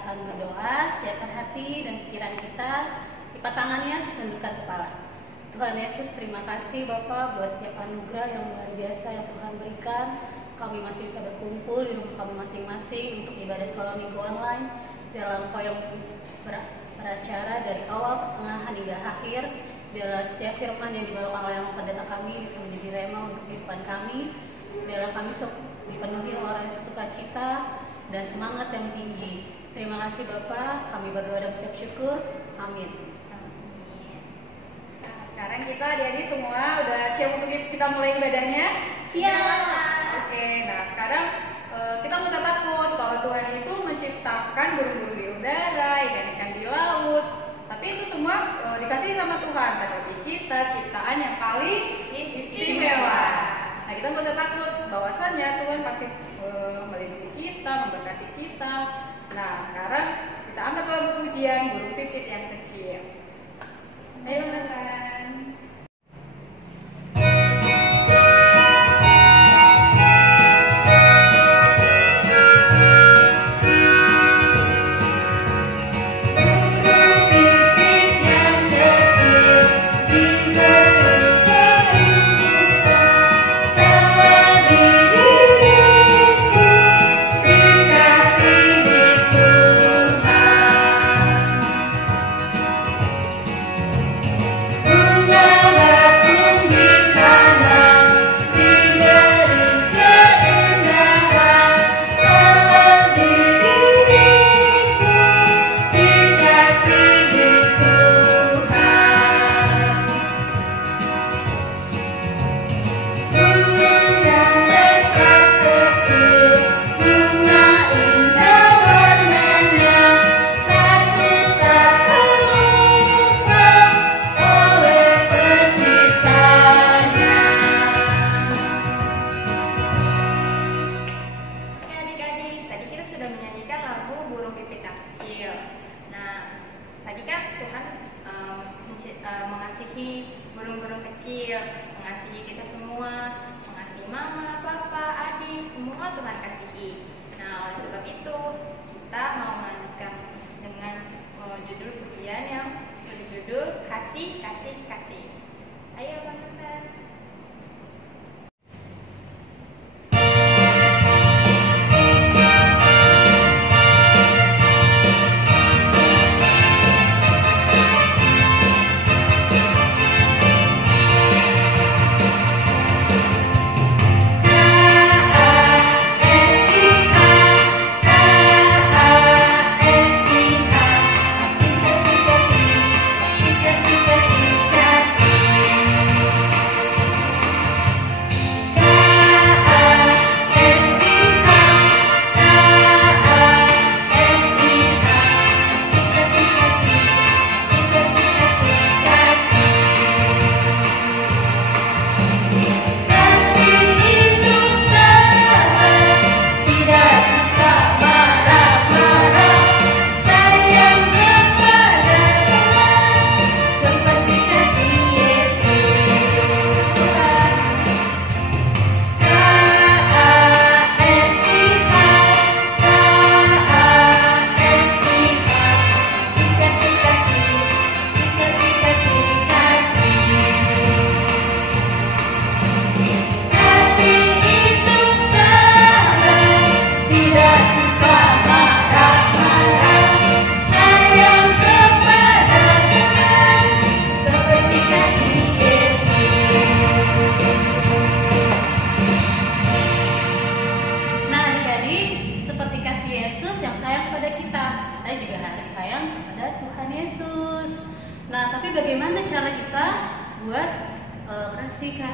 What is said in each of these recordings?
akan berdoa, siapkan hati dan pikiran kita, lipat tangannya, tundukkan kepala. Tuhan Yesus, terima kasih Bapa buat setiap anugerah yang luar biasa yang Tuhan berikan. Kami masih bisa berkumpul di rumah kami masing-masing untuk ibadah sekolah minggu online. Biarlah Engkau yang beracara dari awal, pertengahan hingga akhir. Biarlah setiap firman yang dibawakan oleh pendeta kami bisa menjadi rema untuk kehidupan kami. Biarlah kami dipenuhi oleh sukacita dan semangat yang tinggi. Terima kasih Bapa, kami berdoa dan mengucap syukur. Amin. Nah, sekarang kita adik-adik semua udah siap untuk kita mulai ibadahnya? Siap. Oke, nah sekarang kita nggak usah takut kalau Tuhan itu menciptakan burung-burung di udara, ikan-ikan di laut. Tapi itu semua dikasih sama Tuhan. Tapi kita ciptaan yang paling istimewa. Nah, kita nggak usah takut, bahwasannya Tuhan pasti melindungi kita, memberkati kita. Nah, sekarang kita angkat lagu pujian burung pipit yang kecil. Ayo teman-teman.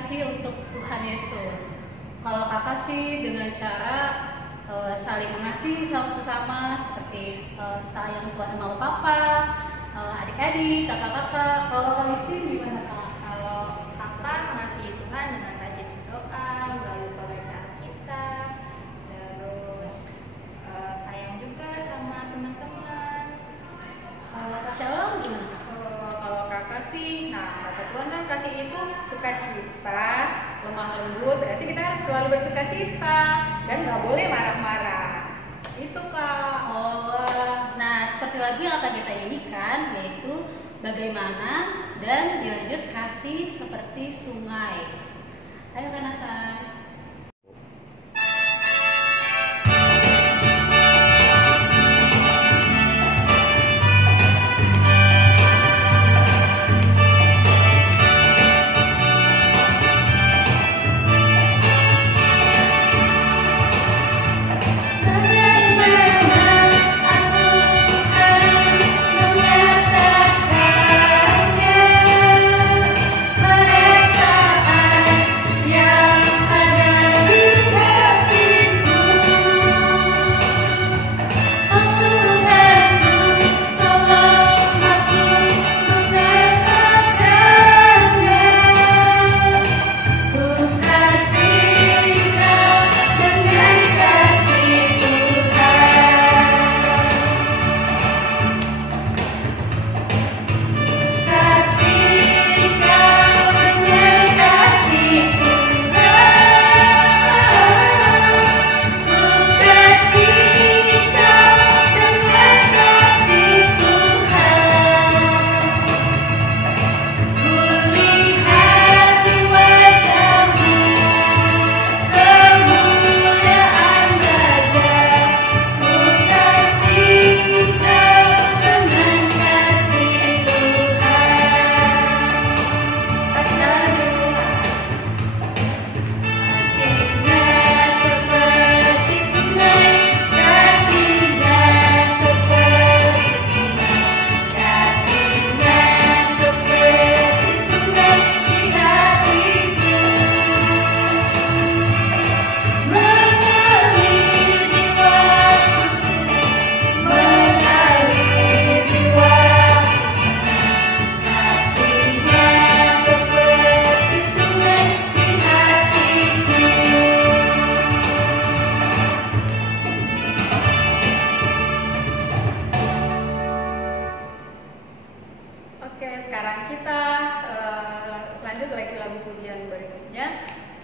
kasih untuk Tuhan Yesus. Kalau kakak sih dengan cara saling mengasihi sesama seperti sayang Tuhan sama papa, adik-adik, kakak-kakak. Kalau kakak isi gimana kak? Kalau kakak mengasihi Tuhan dengan rajin berdoa, nggak lupa baca Alkitab, terus sayang juga sama teman-teman. Kak Shalom gimana? Kalau kakak sih, nah kata Tuhan kan kasih itu sukacita, lemah lembut, berarti kita harus selalu bersukacita dan nggak boleh marah-marah. Itu kak. Oh, nah lagu yang akan kita nyanyikan yaitu Bagaimana dan dilanjut Kasih Seperti Sungai. Ayo Kak Nathan. Oke, sekarang kita lanjut lagi lagu pujian berikutnya.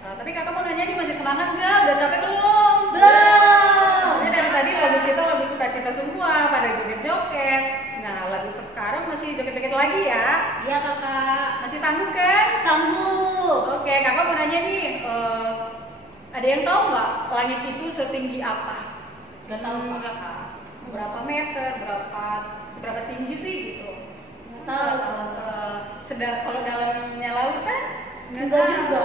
Tapi kakak mau nanya nih, masih semangat nggak? Udah capek belum? Belum. Ini dari tadi lagu kita lagu sukacita semua, pada joget-joget. Nah, lagu sekarang masih joget-joget lagi ya? Iya Kakak. Masih sanggup kan? Sanggup. Oke, kakak mau nanya nih, ada yang tahu nggak langit itu setinggi apa? Gak tahu Kakak. Berapa meter? Seberapa tinggi sih gitu? Tahu. Kalau dalamnya lautan? Enggak juga.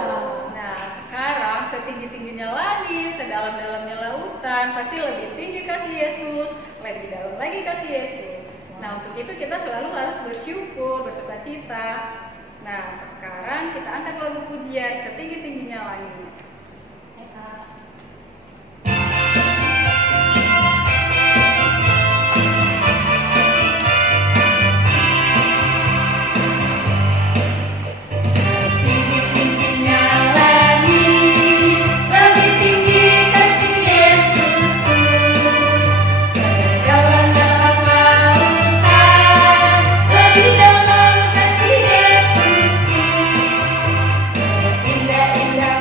Nah, sekarang setinggi-tingginya langit, sedalam-dalamnya lautan, pasti lebih tinggi kasih Yesus, lebih dalam lagi kasih Yesus. Nah, untuk itu kita selalu harus bersyukur, bersukacita. Nah, sekarang kita angkat lagu pujian setinggi-tingginya langit. Indah-indah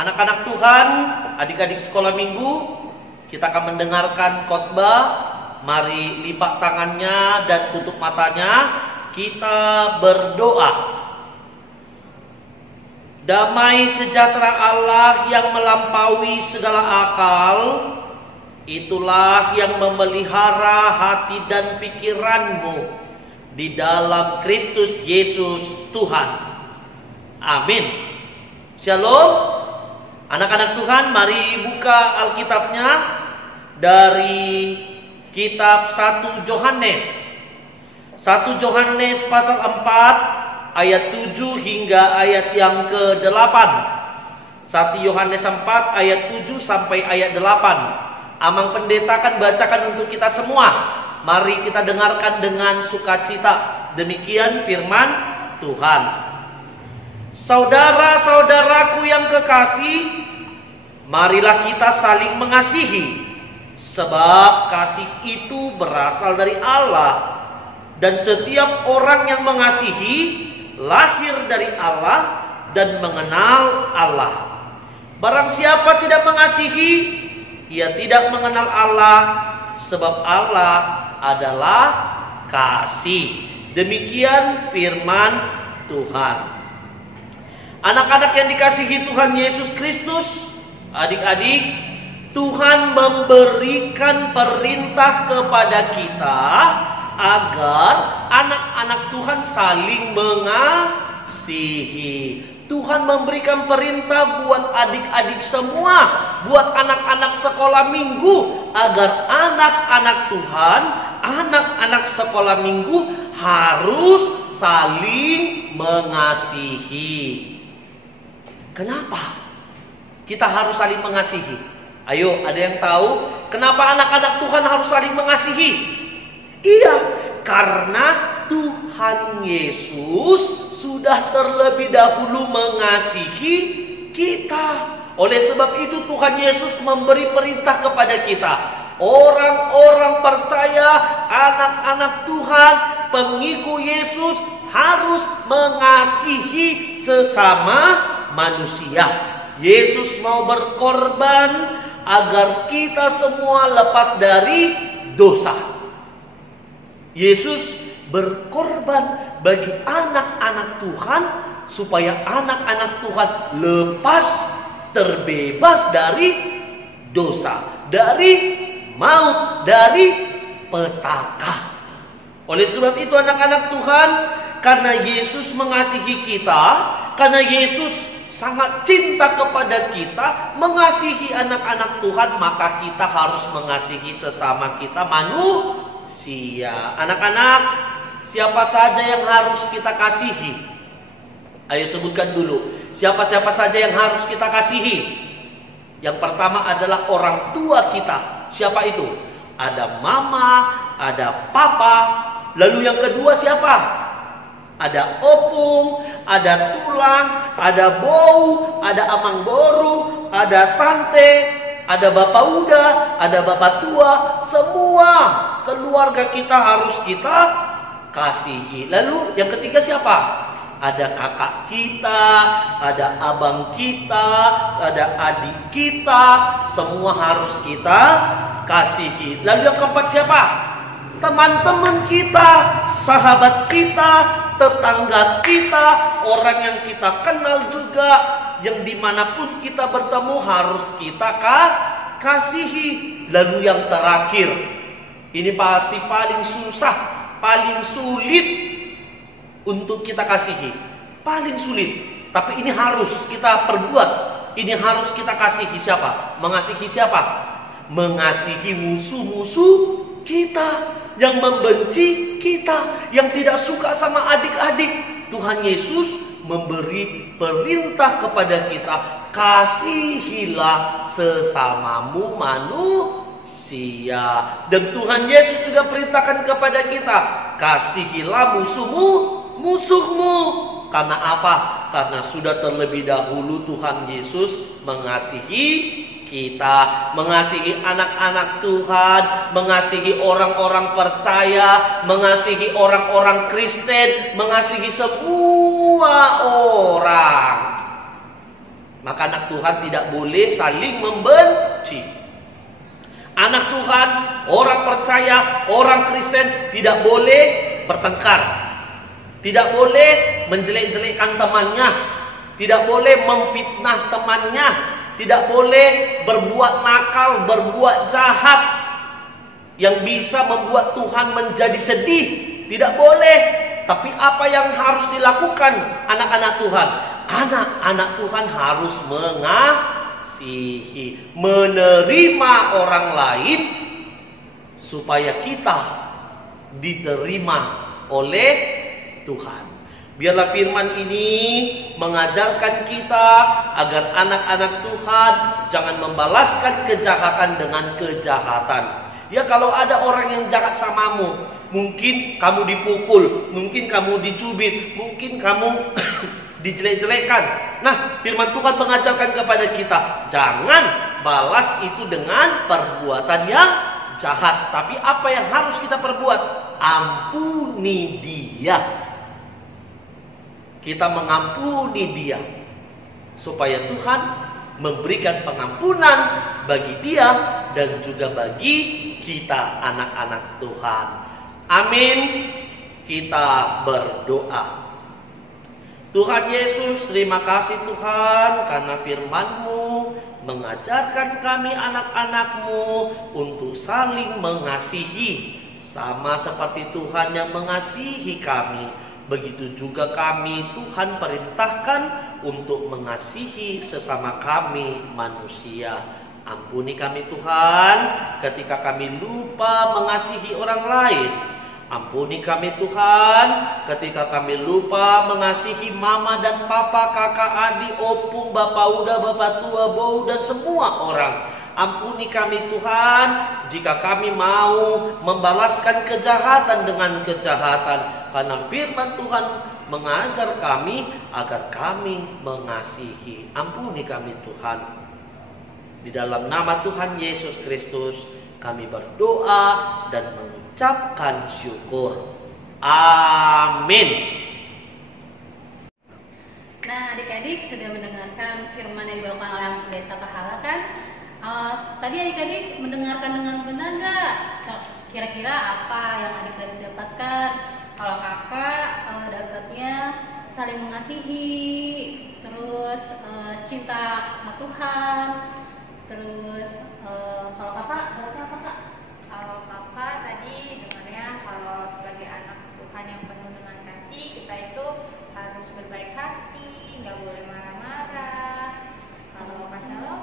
Anak-anak Tuhan, adik-adik sekolah minggu, kita akan mendengarkan khotbah. Mari lipat tangannya dan tutup matanya. Kita berdoa. Damai sejahtera Allah yang melampaui segala akal, itulah yang memelihara hati dan pikiranmu di dalam Kristus Yesus Tuhan. Amin. Shalom. Anak-anak Tuhan, mari buka Alkitabnya dari kitab 1 Yohanes. 1 Yohanes pasal 4 ayat 7 hingga ayat yang ke-8. 1 Yohanes 4 ayat 7 sampai ayat 8. Amang pendeta akan bacakan untuk kita semua. Mari kita dengarkan dengan sukacita. Demikian firman Tuhan. Saudara-saudaraku yang kekasih, marilah kita saling mengasihi, sebab kasih itu berasal dari Allah, dan setiap orang yang mengasihi lahir dari Allah dan mengenal Allah. Barang siapa tidak mengasihi, ia tidak mengenal Allah, sebab Allah adalah kasih. Demikian firman Tuhan. Anak-anak yang dikasihi Tuhan Yesus Kristus, adik-adik, Tuhan memberikan perintah kepada kita agar anak-anak Tuhan saling mengasihi. Tuhan memberikan perintah buat adik-adik semua, buat anak-anak sekolah minggu, agar anak-anak Tuhan, anak-anak sekolah minggu harus saling mengasihi. Kenapa kita harus saling mengasihi? Ayo, ada yang tahu kenapa anak-anak Tuhan harus saling mengasihi? Iya, karena Tuhan Yesus sudah terlebih dahulu mengasihi kita. Oleh sebab itu Tuhan Yesus memberi perintah kepada kita. Orang-orang percaya, anak-anak Tuhan, pengikut Yesus harus mengasihi sesama manusia. Yesus mau berkorban agar kita semua lepas dari dosa. Yesus berkorban bagi anak-anak Tuhan supaya anak-anak Tuhan lepas, terbebas dari dosa, dari maut, dari petaka. Oleh sebab itu anak-anak Tuhan, karena Yesus mengasihi kita, karena Yesus sangat cinta kepada kita, mengasihi anak-anak Tuhan, maka kita harus mengasihi sesama kita manusia. Anak-anak, siapa saja yang harus kita kasihi? Ayo sebutkan dulu. Siapa-siapa saja yang harus kita kasihi? Yang pertama adalah orang tua kita. Siapa itu? Ada mama, ada papa. Lalu yang kedua siapa? Ada opung, ada tulang, ada bau, ada amang boru, ada tante, ada bapak uda, ada bapak tua. Semua keluarga kita harus kita kasihi. Lalu yang ketiga siapa? Ada kakak kita, ada abang kita, ada adik kita. Semua harus kita kasihi. Lalu yang keempat siapa? Teman-teman kita, sahabat kita, tetangga kita, orang yang kita kenal juga, yang dimanapun kita bertemu harus kita kasihi. Lalu yang terakhir, ini pasti paling susah, paling sulit untuk kita kasihi, paling sulit. Tapi ini harus kita perbuat, ini harus kita kasihi. Siapa? Mengasihi siapa? Mengasihi musuh-musuh kita, yang membenci kita, yang tidak suka sama adik-adik. Tuhan Yesus memberi perintah kepada kita, kasihilah sesamamu manusia. Dan Tuhan Yesus juga perintahkan kepada kita, kasihilah musuhmu. Karena apa? Karena sudah terlebih dahulu Tuhan Yesus mengasihi kita, mengasihi anak-anak Tuhan, mengasihi orang-orang percaya, mengasihi orang-orang Kristen, mengasihi semua orang. Maka anak Tuhan tidak boleh saling membenci. Anak Tuhan, orang percaya, orang Kristen tidak boleh bertengkar. Tidak boleh menjelek-jelekkan temannya. Tidak boleh memfitnah temannya. Tidak boleh berbuat nakal, berbuat jahat yang bisa membuat Tuhan menjadi sedih. Tidak boleh. Tapi apa yang harus dilakukan anak-anak Tuhan? Anak-anak Tuhan harus mengasihi, menerima orang lain supaya kita diterima oleh Tuhan. Biarlah firman ini mengajarkan kita agar anak-anak Tuhan jangan membalaskan kejahatan dengan kejahatan. Ya, kalau ada orang yang jahat samamu, mungkin kamu dipukul, mungkin kamu dicubit, mungkin kamu dijelek-jelekan. Nah, firman Tuhan mengajarkan kepada kita, jangan balas itu dengan perbuatan yang jahat. Tapi apa yang harus kita perbuat? Ampuni dia. Kita mengampuni dia supaya Tuhan memberikan pengampunan bagi dia dan juga bagi kita anak-anak Tuhan. Amin. Kita berdoa. Tuhan Yesus, terima kasih Tuhan karena firman-Mu mengajarkan kami anak-anak-Mu untuk saling mengasihi, sama seperti Tuhan yang mengasihi kami. Begitu juga kami, Tuhan perintahkan untuk mengasihi sesama kami manusia. Ampuni kami Tuhan ketika kami lupa mengasihi orang lain. Ampuni kami Tuhan ketika kami lupa mengasihi mama dan papa, kakak, adik, opung, bapak uda, bapak tua, bau, dan semua orang. Ampuni kami Tuhan jika kami mau membalaskan kejahatan dengan kejahatan. Karena firman Tuhan mengajar kami agar kami mengasihi. Ampuni kami Tuhan. Di dalam nama Tuhan Yesus Kristus kami berdoa dan mengucapkan syukur. Amin. Nah, adik-adik sudah mendengarkan firman yang dibawakan oleh Pendeta Pahala kan? Tadi adik-adik mendengarkan dengan benar nggak? Kira-kira apa yang adik-adik dapatkan? Kalau kakak dapatnya saling mengasihi, terus cinta sama Tuhan, terus kalau kakak dapatnya apa kak? Kalau kakak tadi dengarnya kalau sebagai anak Tuhan yang penuh dengan kasih, kita itu harus berbaik hati, nggak boleh marah-marah. Kalau Kak Shalom,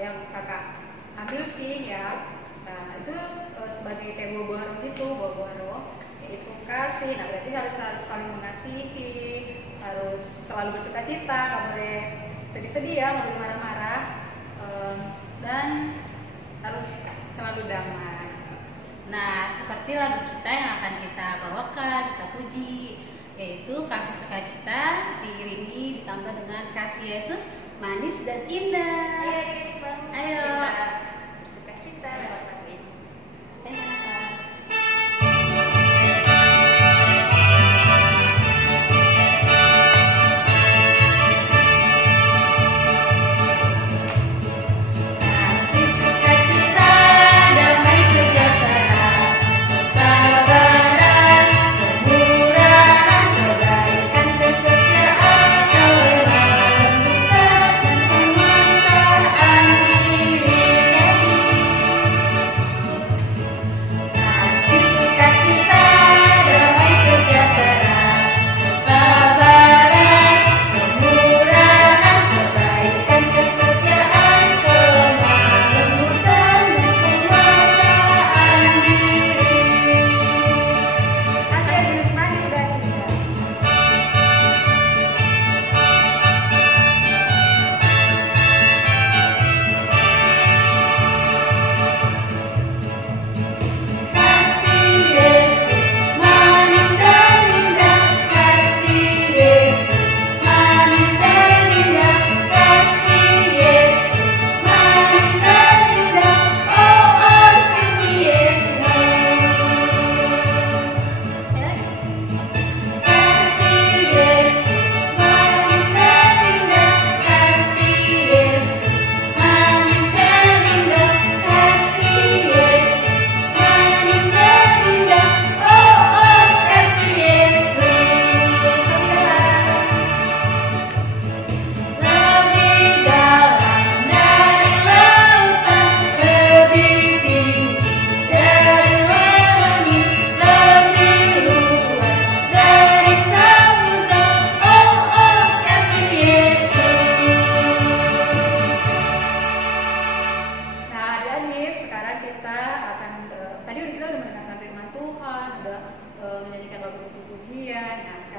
yang kakak ambil sih ya, nah itu sebagai kayak buah-buah gitu, buah-buah roh, yaitu kasih. Nah berarti harus saling mengasihi, harus selalu bersuka cita, nggak boleh sedih-sedih ya, nggak boleh marah-marah, dan harus selalu damai. Nah, seperti lagu kita yang akan kita bawakan, kita puji, yaitu kasih sukacita diiringi ditambah dengan kasih Yesus manis dan indah. Ayo adik-adik bangun, Ayo. kita bersuka cita lewat lagu ini. Ayo, Kak. Kasih sukacita, damai sejahtera, kesabaran, kemurahan, kebaikan, kesetiaan, kelembutan, dan penguasaan diri.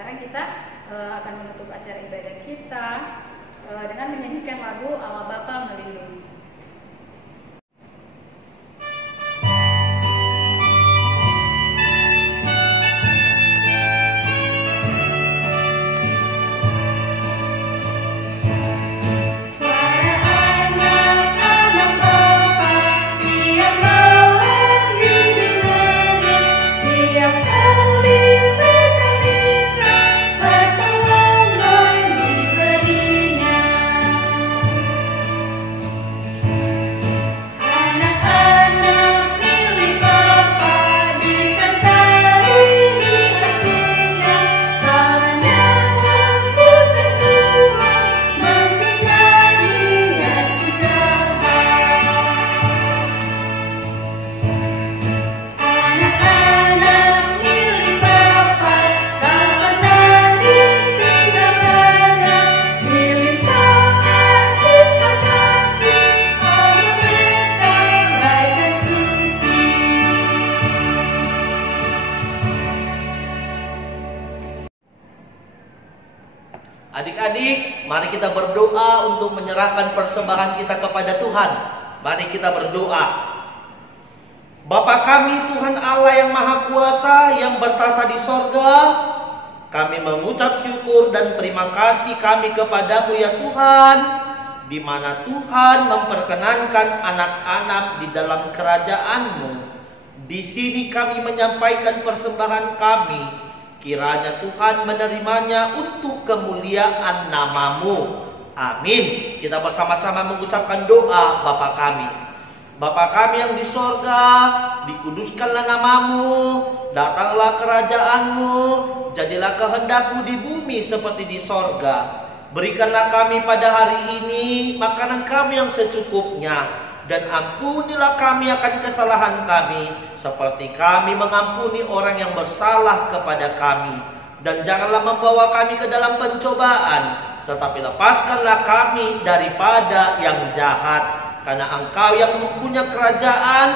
sekarang kita akan menutup acara ibadah kita dengan menyanyikan lagu Allah Bapa Melindungi. Adik-adik, mari kita berdoa untuk menyerahkan persembahan kita kepada Tuhan. Mari kita berdoa. Bapa kami, Tuhan Allah yang Maha Kuasa, yang bertata di sorga, kami mengucap syukur dan terima kasih kami kepadamu ya Tuhan, di mana Tuhan memperkenankan anak-anak di dalam kerajaan-Mu. Di sini kami menyampaikan persembahan kami. Kiranya Tuhan menerimanya untuk kemuliaan nama-Mu. Amin. Kita bersama-sama mengucapkan doa Bapa kami. Bapa kami yang di sorga, dikuduskanlah nama-Mu, datanglah kerajaan-Mu, jadilah kehendak-Mu di bumi seperti di sorga. Berikanlah kami pada hari ini makanan kami yang secukupnya, dan ampunilah kami akan kesalahan kami, seperti kami mengampuni orang yang bersalah kepada kami. Dan janganlah membawa kami ke dalam pencobaan, tetapi lepaskanlah kami daripada yang jahat. Karena Engkau yang mempunyai kerajaan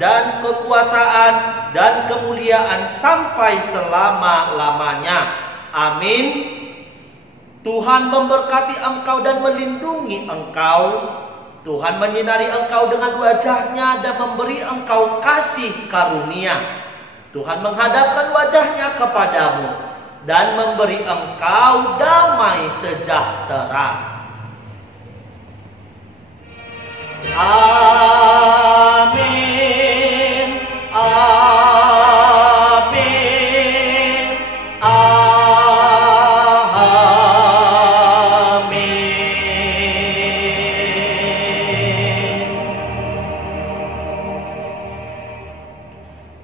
dan kekuasaan dan kemuliaan sampai selama-lamanya. Amin. Tuhan memberkati engkau dan melindungi engkau. Tuhan menyinari engkau dengan wajah-Nya dan memberi engkau kasih karunia. Tuhan menghadapkan wajah-Nya kepadamu dan memberi engkau damai sejahtera. Amin. Amin.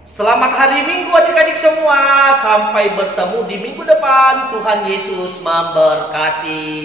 Selamat hari Minggu adik-adik semua. Sampai bertemu di minggu depan. Tuhan Yesus memberkati.